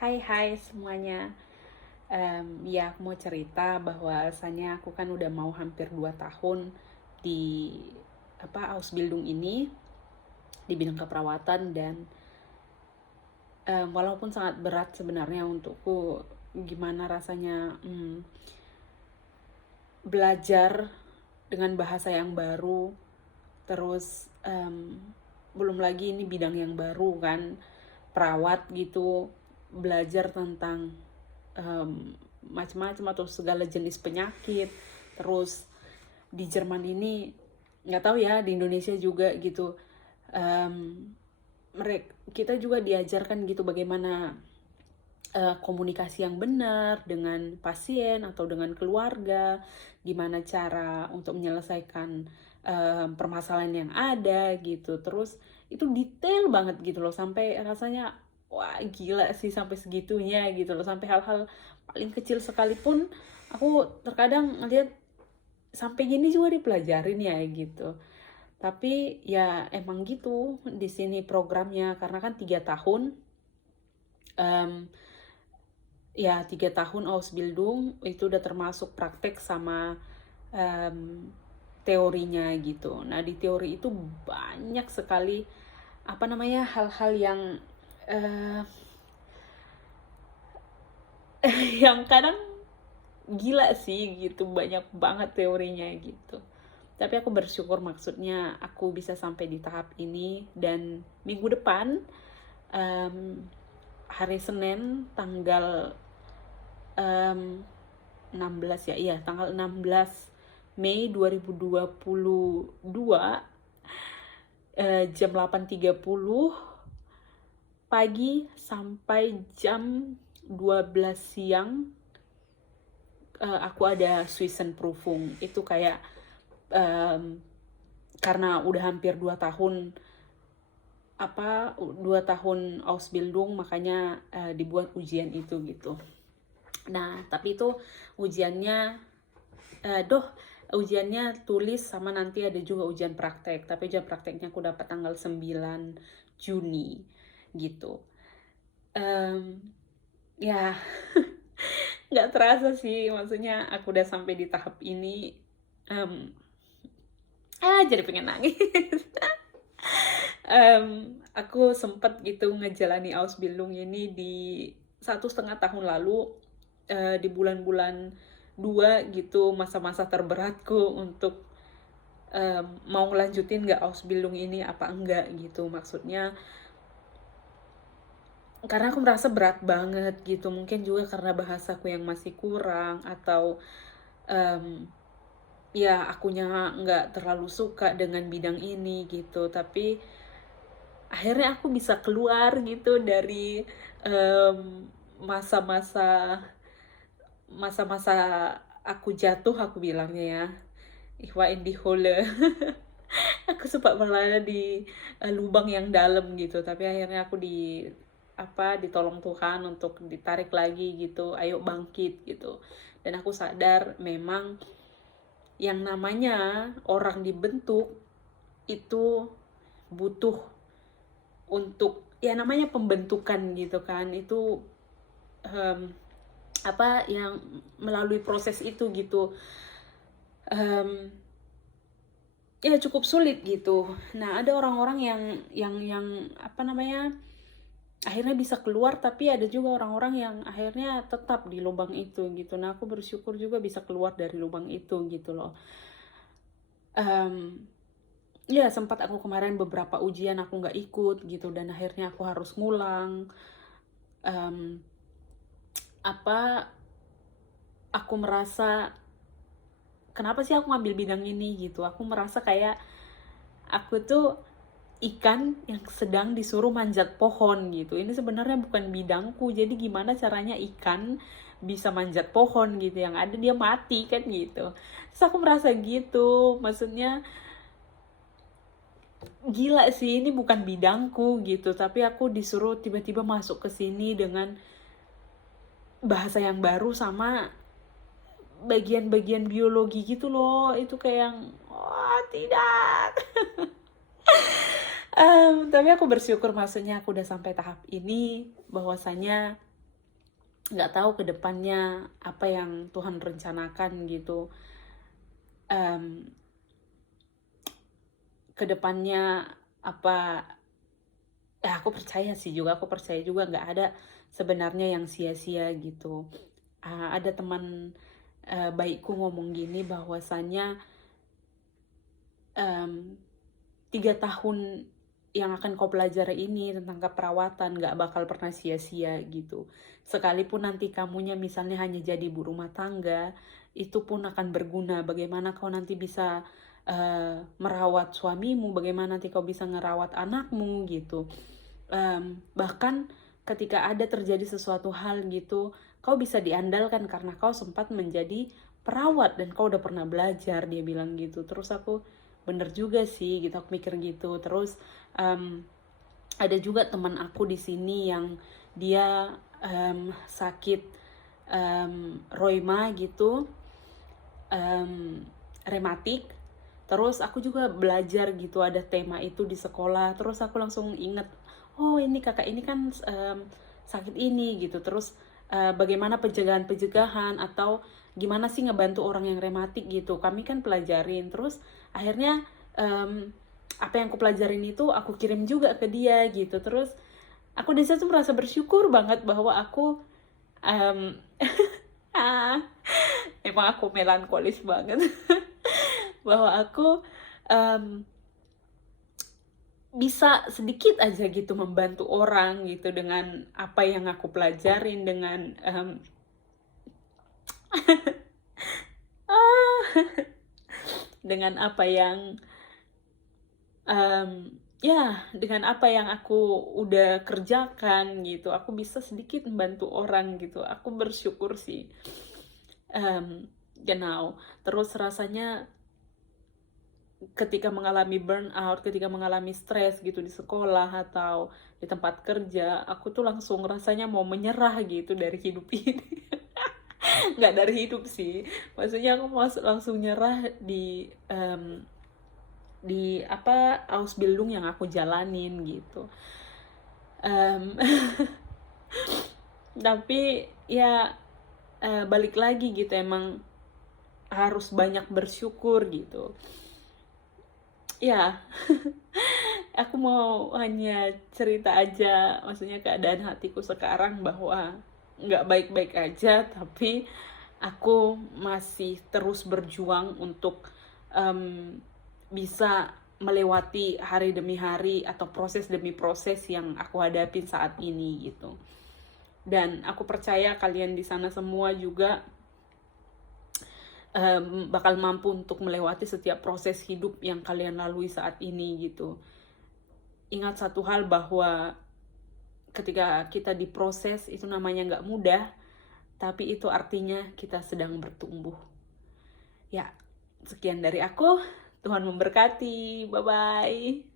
Hai semuanya. Ya aku mau cerita bahwasanya aku kan udah mau hampir 2 tahun di Ausbildung ini di bidang keperawatan dan walaupun sangat berat sebenarnya untukku gimana rasanya belajar dengan bahasa yang baru, terus belum lagi ini bidang yang baru kan, perawat gitu, belajar tentang macam-macam atau segala jenis penyakit. Terus di Jerman ini nggak tahu ya, di Indonesia juga gitu, kita juga diajarkan gitu bagaimana komunikasi yang benar dengan pasien atau dengan keluarga, gimana cara untuk menyelesaikan permasalahan yang ada gitu. Terus itu detail banget gitu loh, sampai rasanya wah gila sih sampai segitunya gitu loh, sampai hal-hal paling kecil sekalipun aku terkadang ngeliat sampai gini juga dipelajarin ya gitu. Tapi ya emang gitu di sini programnya, karena kan 3 tahun. um, Ya 3 tahun Ausbildung itu udah termasuk praktek sama teorinya gitu. Nah di teori itu banyak sekali hal-hal yang uh, yang kadang gila sih gitu, banyak banget teorinya gitu. Tapi aku bersyukur, maksudnya aku bisa sampai di tahap ini, dan minggu depan um, hari Senin tanggal um, 16 ya, iya tanggal 16 Mei 2022 jam 8.30 pagi sampai jam 12 siang aku ada Swissenprüfung. Itu kayak karena udah hampir 2 tahun 2 tahun Ausbildung, makanya dibuat ujian itu gitu. Nah tapi itu ujiannya ujiannya tulis sama nanti ada juga ujian praktek. Tapi ujian prakteknya aku dapat tanggal 9 Juni gitu. Ya nggak terasa sih, maksudnya aku udah sampai di tahap ini. Jadi pengen nangis. Aku sempet gitu ngejalani Ausbildung ini di 1,5 tahun lalu, di bulan-bulan 2 gitu, masa-masa terberatku untuk mau ngelanjutin nggak Ausbildung ini apa enggak gitu. Maksudnya karena aku merasa berat banget gitu, mungkin juga karena bahasaku yang masih kurang, atau ya akunya nggak terlalu suka dengan bidang ini gitu. Tapi akhirnya aku bisa keluar gitu dari masa-masa masa-masa aku jatuh, aku bilangnya ya, ich war in die Hölle. Aku sempat berada di lubang yang dalam gitu, tapi akhirnya aku ditolong Tuhan untuk ditarik lagi gitu, ayo bangkit gitu. Dan aku sadar memang yang namanya orang dibentuk itu butuh untuk ya namanya pembentukan gitu kan, itu yang melalui proses itu gitu, ya cukup sulit gitu. Nah ada orang-orang yang akhirnya bisa keluar, tapi ada juga orang-orang yang akhirnya tetap di lubang itu gitu. Nah aku bersyukur juga bisa keluar dari lubang itu gitu loh. Ya sempat aku kemarin beberapa ujian aku nggak ikut gitu, dan akhirnya aku harus ngulang. Aku merasa kenapa sih aku ngambil bidang ini gitu. Aku merasa kayak aku tuh ikan yang sedang disuruh manjat pohon gitu. Ini sebenarnya bukan bidangku, jadi gimana caranya ikan bisa manjat pohon gitu, yang ada dia mati kan gitu. Terus aku merasa gitu, maksudnya gila sih, ini bukan bidangku gitu, tapi aku disuruh tiba-tiba masuk ke sini dengan bahasa yang baru sama bagian-bagian biologi gitu loh. Itu kayak yang wah tidak. Tapi aku bersyukur, maksudnya aku udah sampai tahap ini, bahwasanya nggak tahu ke depannya apa yang Tuhan rencanakan gitu. Ke depannya apa, ya aku percaya juga nggak ada sebenarnya yang sia-sia gitu. Ada teman baikku ngomong gini bahwasannya 3 tahun yang akan kau pelajari ini tentang keperawatan gak bakal pernah sia-sia gitu. Sekalipun nanti kamunya misalnya hanya jadi ibu rumah tangga, itu pun akan berguna. Bagaimana kau nanti bisa merawat suamimu, bagaimana nanti kau bisa ngerawat anakmu gitu. Bahkan ketika ada terjadi sesuatu hal gitu, kau bisa diandalkan karena kau sempat menjadi perawat dan kau udah pernah belajar, dia bilang gitu. Terus aku, bener juga sih gitu, aku mikir gitu. Terus ada juga teman aku di sini yang dia sakit rheuma gitu, rematik. Terus aku juga belajar gitu, ada tema itu di sekolah. Terus aku langsung inget, oh ini kakak ini kan sakit ini gitu. Terus bagaimana pencegahan atau gimana sih ngebantu orang yang rematik gitu. Kami kan pelajarin. Terus akhirnya apa yang aku pelajarin itu aku kirim juga ke dia gitu. Terus aku di situ merasa bersyukur banget bahwa aku emang aku melankolis banget. Bahwa aku bisa sedikit aja gitu membantu orang gitu dengan apa yang aku pelajarin, dengan dengan apa yang ya dengan apa yang aku udah kerjakan gitu, aku bisa sedikit membantu orang gitu. Aku bersyukur sih. Genau. Terus rasanya ketika mengalami burnout, ketika mengalami stres gitu di sekolah atau di tempat kerja, aku tuh langsung rasanya mau menyerah gitu dari hidup ini. Nggak dari hidup sih, maksudnya aku mau langsung nyerah di apa Ausbildung yang aku jalanin gitu. Tapi ya balik lagi gitu, emang harus banyak bersyukur gitu. Ya, aku mau hanya cerita aja, maksudnya keadaan hatiku sekarang bahwa nggak baik-baik aja, tapi aku masih terus berjuang untuk bisa melewati hari demi hari atau proses demi proses yang aku hadapin saat ini gitu. Dan aku percaya kalian di sana semua juga bakal mampu untuk melewati setiap proses hidup yang kalian lalui saat ini gitu. Ingat satu hal, bahwa ketika kita diproses itu namanya nggak mudah, tapi itu artinya kita sedang bertumbuh. Ya, sekian dari aku. Tuhan memberkati. Bye-bye.